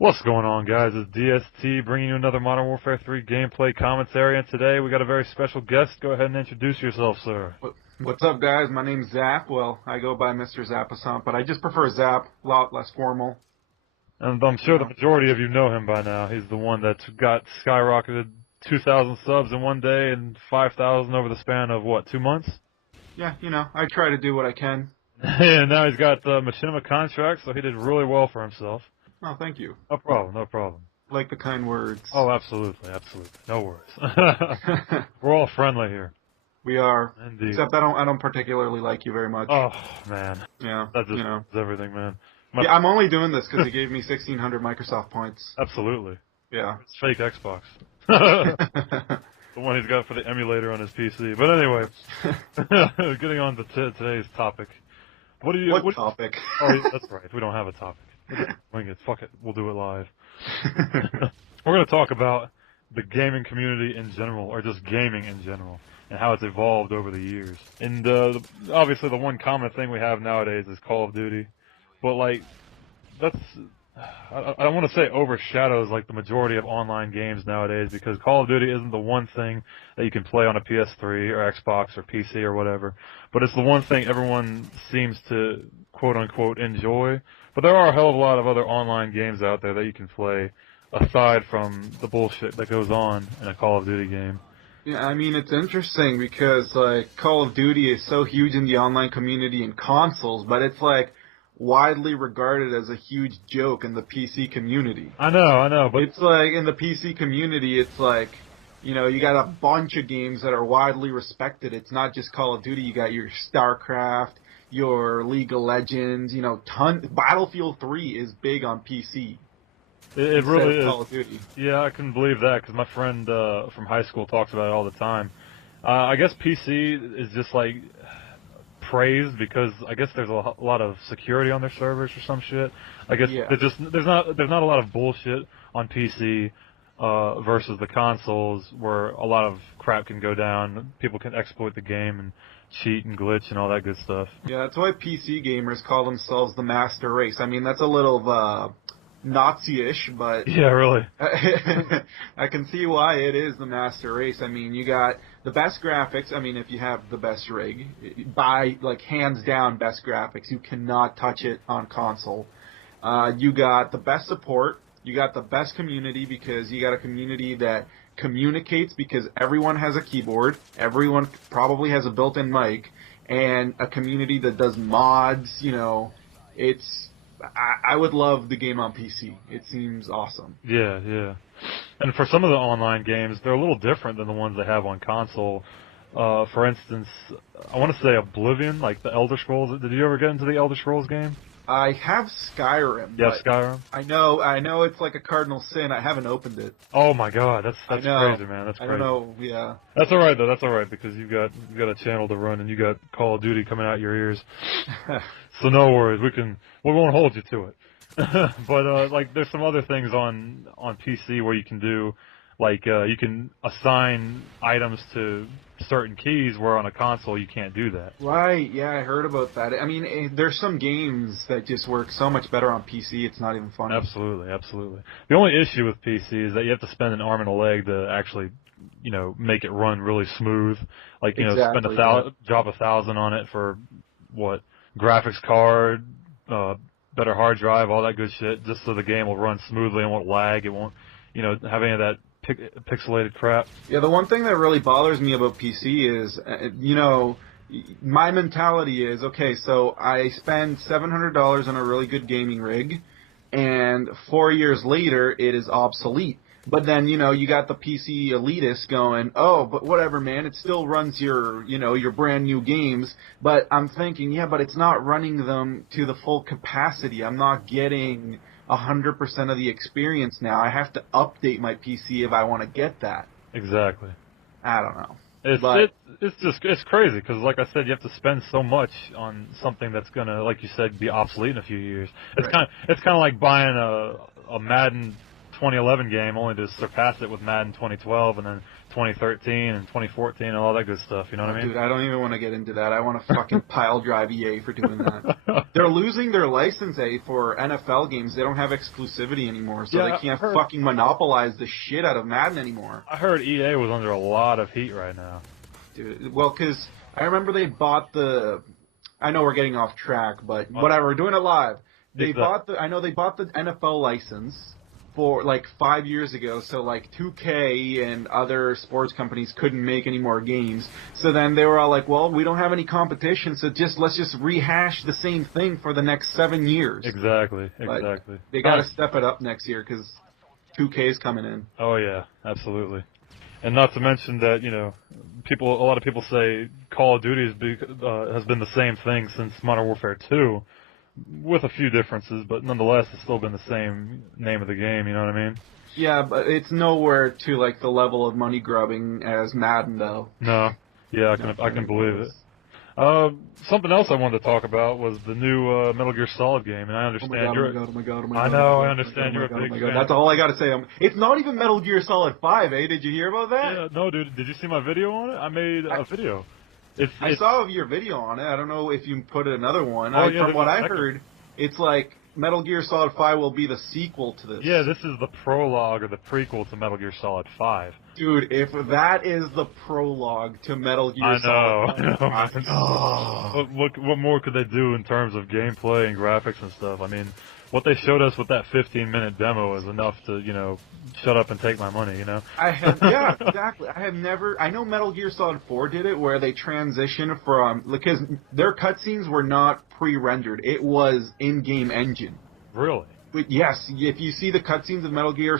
What's going on, guys? It's DST bringing you another Modern Warfare 3 gameplay commentary, and today we got a very special guest. Go ahead and introduce yourself, sir. What's up, guys? My name's Zap. Well, I go by Mr. Zappasant, but I just prefer Zap, a lot less formal. And I'm sure the majority of you know him by now. He's the one that got skyrocketed 2,000 subs in one day and 5,000 over the span of, what, 2 months? Yeah, I try to do what I can. And now he's got the Machinima contract, so he did really well for himself. Oh, thank you. No problem, no problem. Like the kind words. Oh, absolutely, absolutely. No worries. We're all friendly here. We are. Indeed. Except I don't particularly like you very much. Oh, man. Yeah. That just is everything, man. Yeah, I'm only doing this because he gave me 1,600 Microsoft points. Absolutely. Yeah. It's fake Xbox. The one he's got for the emulator on his PC. But anyway, getting on to today's topic. What topic? Oh, that's right. We don't have a topic. Wing it. Fuck it. We'll do it live. We're going to talk about the gaming community in general, or just gaming in general, and how it's evolved over the years. And obviously the one common thing we have nowadays is Call of Duty. But, like, I don't want to say overshadows, like, the majority of online games nowadays, because Call of Duty isn't the one thing that you can play on a PS3 or Xbox or PC or whatever. But it's the one thing everyone seems to, quote-unquote, enjoy. But there are a hell of a lot of other online games out there that you can play, aside from the bullshit that goes on in a Call of Duty game. Yeah, I mean, it's interesting because, like, Call of Duty is so huge in the online community and consoles, but it's, like, widely regarded as a huge joke in the PC community. I know, but it's like, in the PC community, it's like, you got a bunch of games that are widely respected. It's not just Call of Duty. You got your StarCraft, your League of Legends, Battlefield 3 is big on PC. It really is. Call of Duty. Yeah, I couldn't believe that, because my friend from high school talks about it all the time. I guess PC is just, like, praised because I guess there's a lot of security on their servers or some shit. I guess there's not a lot of bullshit on PC versus the consoles where a lot of crap can go down. People can exploit the game and cheat and glitch and all that good stuff. Yeah, that's why PC gamers call themselves the master race. I mean, that's a little Nazi-ish, but yeah, really. I can see why it is the master race. I mean, you got the best graphics. I mean, if you have the best rig, by like hands down best graphics, you cannot touch it on console. You got the best support. You got the best community because you got a community that communicates because everyone has a keyboard, everyone probably has a built-in mic, and a community that does mods. I would love the game on PC. It seems awesome. Yeah. And for some of the online games, they're a little different than the ones they have on console. For instance, I want to say Oblivion, like the Elder Scrolls. Did you ever get into the Elder Scrolls game? I have Skyrim. Yeah, Skyrim. I know it's like a cardinal sin. I haven't opened it. Oh my god, that's crazy, man. That's crazy. I don't know, yeah. That's all right though. That's all right because you got a channel to run and you got Call of Duty coming out your ears. So no worries. We won't hold you to it. But like there's some other things on PC where you can do, like you can assign items to certain keys where on a console you can't do that. Right, yeah, I heard about that. I mean, there's some games that just work so much better on PC, it's not even funny. Absolutely. The only issue with PC is that you have to spend an arm and a leg to actually, make it run really smooth. Like, spend drop 1,000 on it for, what, graphics card, better hard drive, all that good shit, just so the game will run smoothly and won't lag, it won't, have any of that pixelated crap. Yeah, the one thing that really bothers me about PC is, my mentality is, okay, so I spend $700 on a really good gaming rig, and 4 years later, it is obsolete. But then, you got the PC elitists going, oh, but whatever, man, it still runs your brand new games. But I'm thinking, yeah, but it's not running them to the full capacity. I'm not getting 100% of the experience now. I have to update my PC if I want to get that. Exactly. I don't know. It's crazy because, like I said, you have to spend so much on something that's gonna, like you said, be obsolete in a few years. It's kind of like buying a Madden 2011 game only to surpass it with Madden 2012 and then 2013 and 2014 and all that good stuff. You know what I mean? Dude, I don't even want to get into that. I want to fucking pile drive EA for doing that. They're losing their license, for NFL games. They don't have exclusivity anymore, so Yeah, they can't I heard- fucking monopolize the shit out of Madden anymore. I heard EA was under a lot of heat right now. Dude, well, because I remember they bought the. I know we're getting off track, but whatever. We're doing it live. They bought the. I know they bought the NFL license for like 5 years ago, so like 2K and other sports companies couldn't make any more games. So then they were all like, "Well, we don't have any competition, so let's just rehash the same thing for the next 7 years." Exactly. But they got to step it up next year because 2K is coming in. Oh yeah, absolutely. And not to mention that, you know, a lot of people say Call of Duty has been the same thing since Modern Warfare 2, with a few differences, but nonetheless, it's still been the same name of the game. You know what I mean? Yeah, but it's nowhere to like the level of money grubbing as Madden, though. No. Yeah, I can believe it. Something else I wanted to talk about was the new Metal Gear Solid game, and I understand Oh my god! I know, I understand you're a big fan. That's all I gotta say. It's not even Metal Gear Solid 5, eh? Did you hear about that? Yeah, no, dude. Did you see my video on it? I made a video. I saw your video on it. I don't know if you put another one. Yeah, from what I heard, it's like Metal Gear Solid 5 will be the sequel to this. Yeah, this is the prologue or the prequel to Metal Gear Solid 5. Dude, if that is the prologue to Metal Gear Solid 5, What more could they do in terms of gameplay and graphics and stuff? I mean, what they showed us with that 15-minute demo is enough to, you know, shut up and take my money, you know? Yeah, exactly. I know Metal Gear Solid 4 did it, where they transitioned from, because their cutscenes were not pre-rendered. It was in-game engine. Really? But yes, if you see the cutscenes of Metal Gear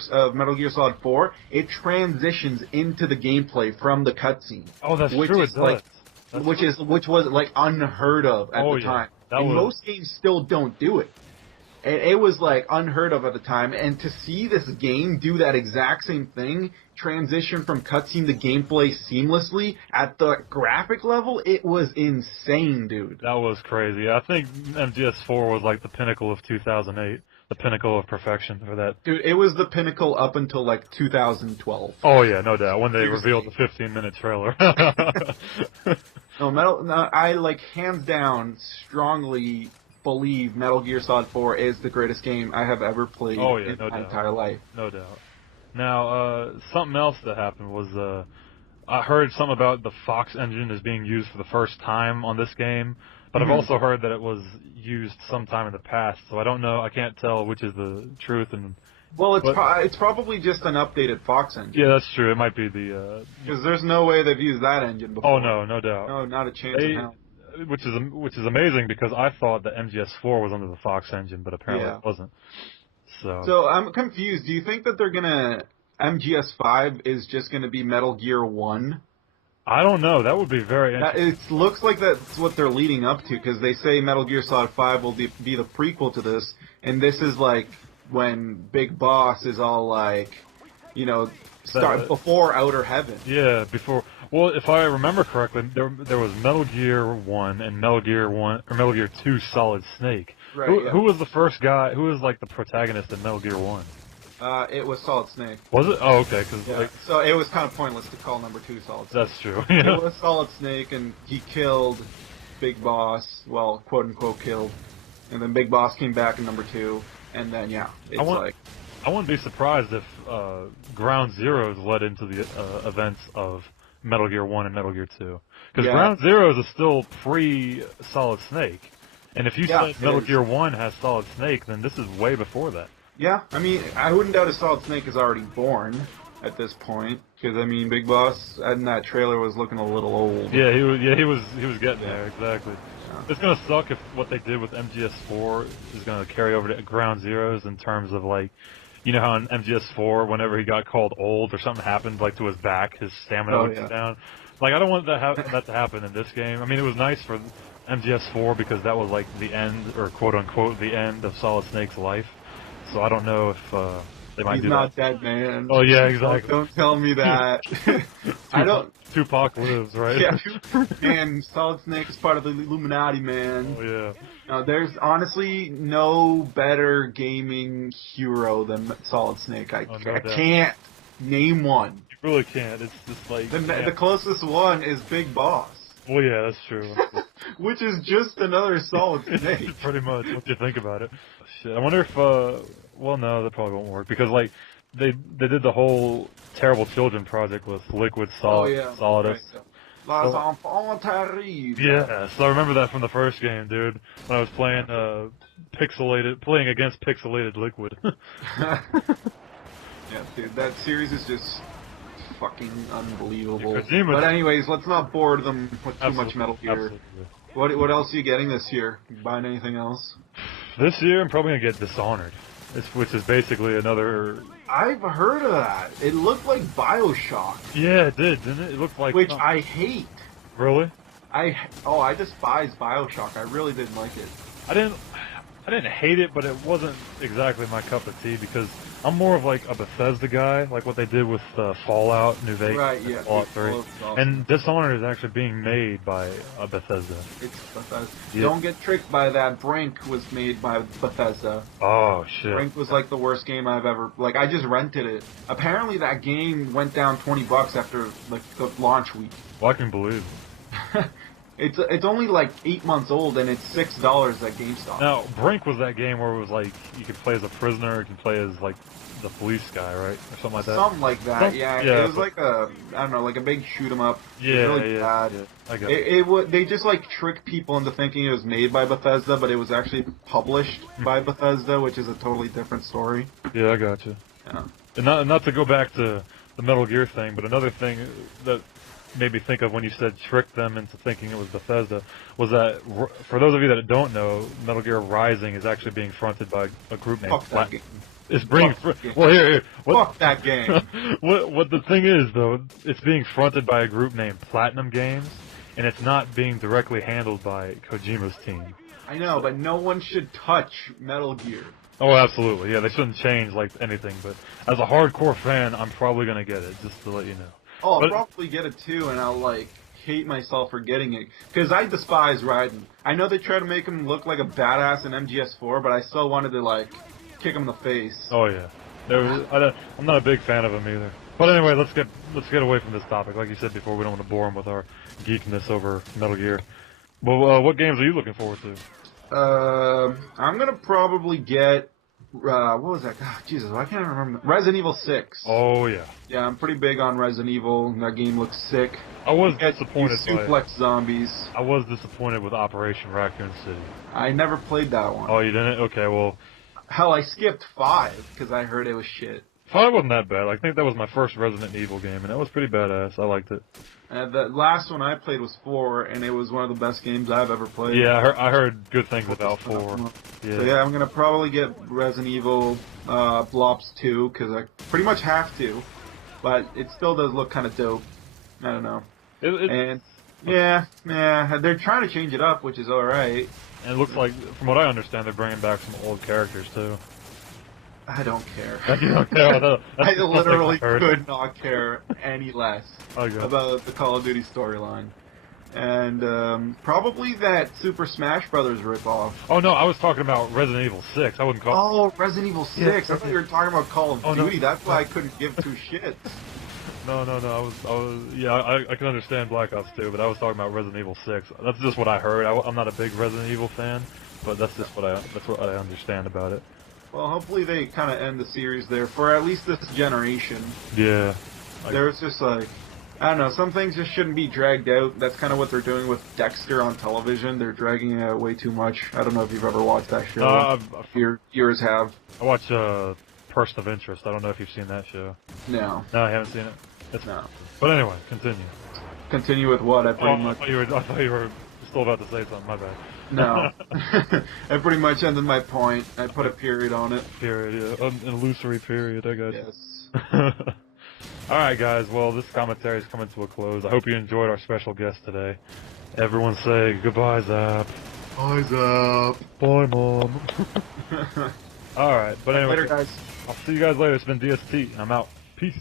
Solid 4, it transitions into the gameplay from the cutscene. Oh, that's true. It does. Which was like unheard of at the time. Most games still don't do it. It was like unheard of at the time, and to see this game do that exact same thing, transition from cutscene to gameplay seamlessly at the graphic level, it was insane, dude. That was crazy. I think MGS4 was like the pinnacle of 2008, the pinnacle of perfection for that. Dude, it was the pinnacle up until like 2012. Oh yeah, no doubt. When they revealed the 15-minute trailer. I like hands down strongly believe Metal Gear Solid 4 is the greatest game I have ever played in my entire life. No doubt. Now, something else that happened was I heard something about the Fox engine is being used for the first time on this game, but I've also heard that it was used sometime in the past, so I don't know. I can't tell which is the truth. Well, it's probably just an updated Fox engine. Yeah, that's true. It might be the... Because there's no way they've used that engine before. Oh, no, no doubt. No, not a chance in hell. Which is amazing, because I thought that MGS4 was under the Fox engine, but apparently it wasn't. So I'm confused. Do you think that they're gonna MGS5 is just gonna be Metal Gear 1? I don't know. That would be very interesting. It looks like that's what they're leading up to, because they say Metal Gear Solid 5 will be the prequel to this, and this is like when Big Boss is all like, you know, before Outer Heaven. Yeah, before. Well, if I remember correctly, there was Metal Gear 1 and Metal Gear 2 Solid Snake. Right. Who was the first guy? Who was like the protagonist in Metal Gear 1? It was Solid Snake. Was it? Oh, okay. So it was kind of pointless to call number 2 Solid Snake. That's true. It was Solid Snake, and he killed Big Boss. Well, quote unquote killed, and then Big Boss came back in number 2, and then I wouldn't be surprised if Ground Zeroes led into the events of Metal Gear 1 and Metal Gear 2. Because Ground Zeroes is still pre-Solid Snake. And if you say Metal Gear 1 has Solid Snake, then this is way before that. Yeah, I mean, I wouldn't doubt if Solid Snake is already born at this point. Because, I mean, Big Boss in that trailer was looking a little old. Yeah, he was getting there, exactly. Yeah. It's going to suck if what they did with MGS4 is going to carry over to Ground Zeroes in terms of, like, you know how in MGS4, whenever he got called old or something happened, like, to his back, his stamina would go down. Like, I don't want that to happen in this game. I mean, it was nice for MGS4 because that was, like, the end, or quote-unquote, the end of Solid Snake's life. So I don't know if they might do that. He's not dead, man. Oh, yeah, exactly. Don't tell me that. Tupac lives, right? Yeah, and Solid Snake is part of the Illuminati, man. Oh, yeah. There's honestly no better gaming hero than Solid Snake. I can't name one. You really can't. It's just like The closest one is Big Boss, well, yeah, that's true. which is just another Solid Snake. Pretty much. What do you think about it? Shit, I wonder if well, no, that probably won't work because like they did the whole Terrible Children project with Liquid Solid Solidus. Las enfants terribles. Yeah, so I remember that from the first game, dude. When I was playing playing against pixelated Liquid. Yeah, dude, that series is just fucking unbelievable. Kojima, but anyways, let's not bore them with too much Metal Gear. Absolutely. What else are you getting this year? You buying anything else? This year, I'm probably gonna get Dishonored, which is basically another. I've heard of that. It looked like BioShock. Yeah, it did, didn't it? It looked like. Which I hate. Really? I despise BioShock. I really didn't like it. I didn't hate it, but it wasn't exactly my cup of tea because I'm more of like a Bethesda guy, like what they did with Fallout, New Vegas, Right, yeah. Fallout 3. Awesome. And Dishonored is actually being made by Bethesda. It's Bethesda. Yeah. Don't get tricked by that. Brink was made by Bethesda. Oh, shit. Brink was like the worst game I've ever... Like, I just rented it. Apparently that game went down $20 after like the launch week. Well, I can believe it. It's only like 8 months old and it's $6 at GameStop. Now, Brink was that game where it was like, you could play as a prisoner, you could play as like the police guy, right? Or something like that? Something like that, yeah. Yeah, It was like a, I don't know, like a big shoot 'em up. Yeah, It was really yeah. bad. I got it. They just like tricked people into thinking it was made by Bethesda, but it was actually published by Bethesda, which is a totally different story. Yeah, I got you. Yeah. And not to go back to the Metal Gear thing, but another thing that made me think of when you said trick them into thinking it was Bethesda was that, for those of you that don't know, Metal Gear Rising is actually being fronted by a group named Fuck that game. It's being Fuck that game. well here. What, Fuck that game. what the thing is though, it's being fronted by a group named Platinum Games, and it's not being directly handled by Kojima's team. I know, but no one should touch Metal Gear. Oh, absolutely. Yeah, they shouldn't change like anything. But as a hardcore fan, I'm probably gonna get it, just to let you know. Oh, I'll But- probably get it too, and I'll like hate myself for getting it because I despise Raiden. I know they try to make him look like a badass in MGS4, but I still wanted to like kick him in the face. Oh yeah, I'm not a big fan of him either. But anyway, let's get away from this topic. Like you said before, we don't want to bore him with our geekness over Metal Gear. Well, what games are you looking forward to? I'm gonna probably get. What was that? God, Jesus, I can't remember. Resident Evil 6. Oh yeah, Yeah, I'm pretty big on Resident Evil. That game looks sick. I was You disappointed by it. suplex zombies. I was disappointed with Operation Raccoon City. I never played that one. Oh, you didn't? Okay, well, Hell, I skipped 5 because I heard it was shit. 5 wasn't that bad. I think that was my first Resident Evil game, and that was pretty badass. I liked it. The last one I played was 4, and it was one of the best games I've ever played. Yeah, I heard good things about 4. So Yeah. yeah, I'm gonna probably get Resident Evil Blobs 2 because I pretty much have to, but it still does look kind of dope. I don't know. And yeah, they're trying to change it up, which is all right. And it looks like, from what I understand, they're bringing back some old characters too. I don't care. You don't care. I literally heard. could not care any less Okay. about the Call of Duty storyline. And probably that Super Smash Brothers ripoff. Oh no, I was talking about Resident Evil 6. I wouldn't call. Oh, Resident Evil 6. Yeah. I thought you were talking about Call of Oh, no. Duty. That's why I couldn't give two shits. No. I can understand Black Ops 2, but I was talking about Resident Evil 6. That's just what I heard. I'm not a big Resident Evil fan, but that's just what I understand about it. Well, hopefully they kind of end the series there for at least this generation. Yeah. There's just like, I don't know, some things just shouldn't be dragged out. That's kind of what they're doing with Dexter on television. They're dragging it out way too much. I don't know if you've ever watched that show. Yours have. I watch Person of Interest. I don't know if you've seen that show. No. No, I haven't seen it. No. But anyway, continue. Continue with what? I I thought you were still about to say something. My bad. No. I pretty much ended my point. I put a period on it. Period. Yeah. An illusory period. I got Yes. All right, guys. Well, this commentary is coming to a close. I hope you enjoyed our special guest today. Everyone say goodbye, Zap. Bye, Zap. Bye, Mom. All right, but anyway, Later, guys. I'll see you guys later. It's been DST. I'm out. Peace.